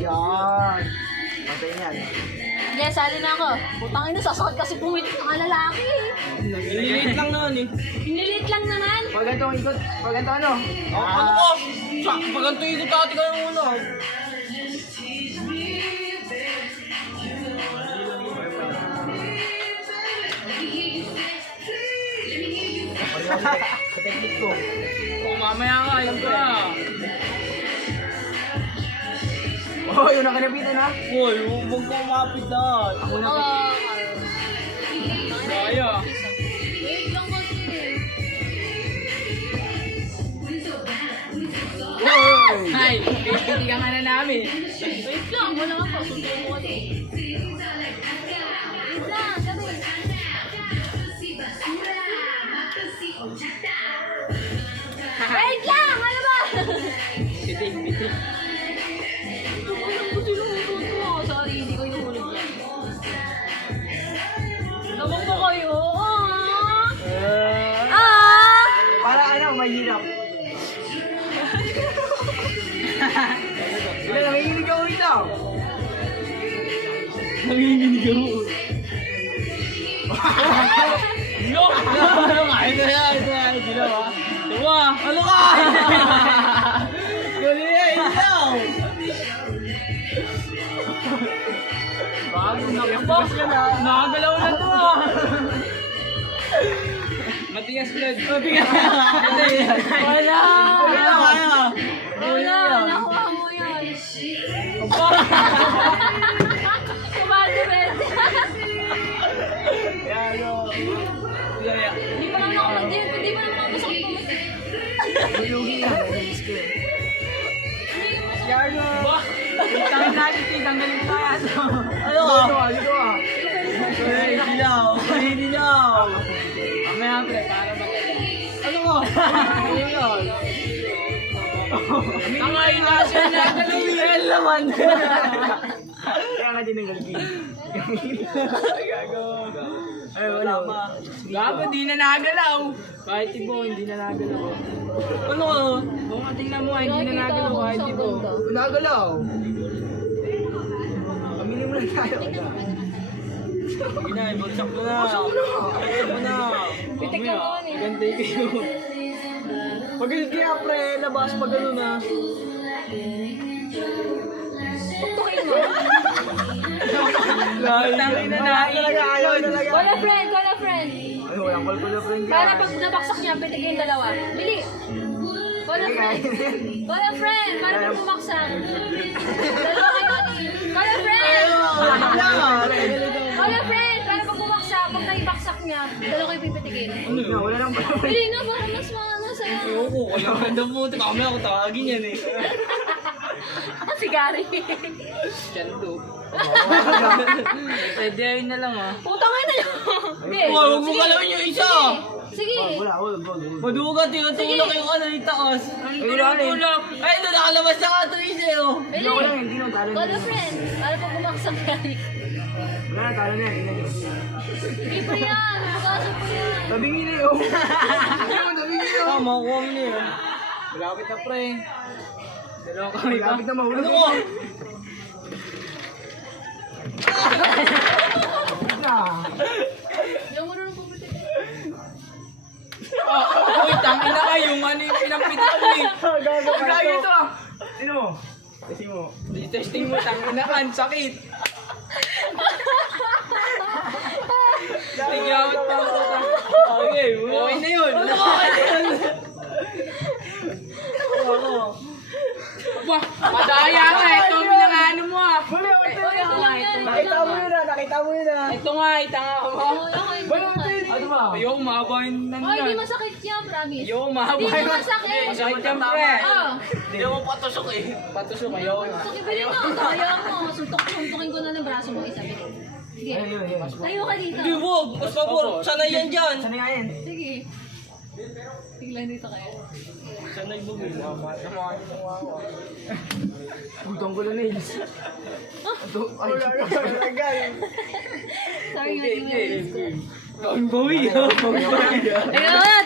Yan. Patay yan. Yes, sali na ako. Putang ina, sasakit kasi pumilit ng mga lalaki. Nililit lang naman eh. Pinilit lang naman. Pag ganito ang ikot, pag ganito ano? Ano ko? Pag ganito yung dati kayo muna. Sa technique ko. Kung mamaya ka, ayun ka. Oh, yun ang kanabitan ha? Uy, huwag ko umapit dahil. Ako na Oo. po. Kaya. Wait lang kasi. Hoy! Ay, pipitigan ka na namin. Wait lang, wala nga po. Sundan mo kasi. Wait lang, sabi. Wait lang, ano ba? Pitik, pitik. Alam ko sinusunod ko. Sorry, hindi ko inuhulog yan. Labang ko kayo. Para ano, mahirap. Sila nanginginig ako rito. Nanginginig ako. No! Ito na, ginawa. Diba? Ano ka? Gali na, ilaw! Bago na kapos ka na. Nakagalaw na to ah. Matigas blood. Matigas. Wala. Kaya. Wala, nakuha mo yan. Kumado, Ben. Hindi pa naman ako hindi pa naman ako masakit pumunta. Bulugi yan. Nainis ko eh. Yarno. Tangin natin, tanggalin pa yan. Ano Dito ka? ah, dito ah. Hey, dilaw. Hey, dilaw. Mamaya pre, para maganda. Ano ko? Ano yun? Ang ayun siya na dalawin naman. Kaya nga din ang galgi. Gago. Ay, wala pa. Gago, di na nagalaw. Kahit ibo, hindi na nagalaw. Ano ko? Kung tingnan mo, hindi na nagalaw kahit ibo. Nagalaw. Aminin mo lang tayo. Sige na, bagsak mo na. Bagsak mo na. Pitik lang naman eh. Gantay kayo. Pag kaya pre, labas pag ano na. Tuktukin mo. Tangin na na. Talaga, ayaw talaga. Call a friend, call a friend. Ano, walang call na friend Para yan. pag nabaksak niya, pitigin yung dalawa. Bili. Call a friend. Call a friend. Para pag bumaksak. Dalawa kayo. Call a friend. Call a friend. Para pag bumaksak, pag naibaksak niya, dalawa kayo pipitigin. Wala lang pa. Bili na, para mas masaya. Ayoko, kaya ganda mo. Kami ako tawagin yan eh. Ako si Gary. Chanto. Pwede ayun na lang ah. Putang ina yun. Hindi. Huwag mo Sige. galawin yung isa. Sige. Wala. Madugat yung tulak yung ano yung taas. Ang wala rin. tulak. Ay, ito nakalabas sa katrace eh oh. Bili. Hindi lang, hindi lang. Talo Call na. a friend. Para pag bumaksak Gary. Wala na, talo na yan. Hindi pa yan. Magkasap pa yan. Tabingin na yun. Tabingin yun. Ah, makukuha mo na yun. Malapit na pre. Dalawa kami pa. Malapit na mahulog. Ano ko? Yung mo nung pupitik. Uy, tangin na kayo. Yung ano yung pinampitik ko eh. Ang lagi ito ah. Sino mo? Kasi mo. Di testing mo, tangin na kan. Sakit. Tingawat pa ako. Okay, okay na yun. Okay na yun. Wah, madaya ka. Ito ang pinangano mo ah. Mali ako ito. Ito lang yan. Nakita mo yun ah. Nakita mo yun ah. Ito nga, itanga ka mo. Ano ba? Ayaw, mahaba yung Oh, nanyan. hindi masakit yan, promise. Ayaw, mahaba Hindi yung... masakit. Sakit yan, pre. Oh. Ayaw mo patusok eh. Patusok, ayaw. Sige, bili mo. Kaya mo. Suntukin ko na ng braso mo isa. Bili. Sige. Ayun. Tayo ka dito. Hindi, wag. Mas pabor. Sana yan dyan. Sana nga yan. Sige. Tiglan dito kayo. Sana yung bumili. Butong ko na nails. Ay, Sorry, hindi mo na. Ang bawi. Ang bawi. Ayun,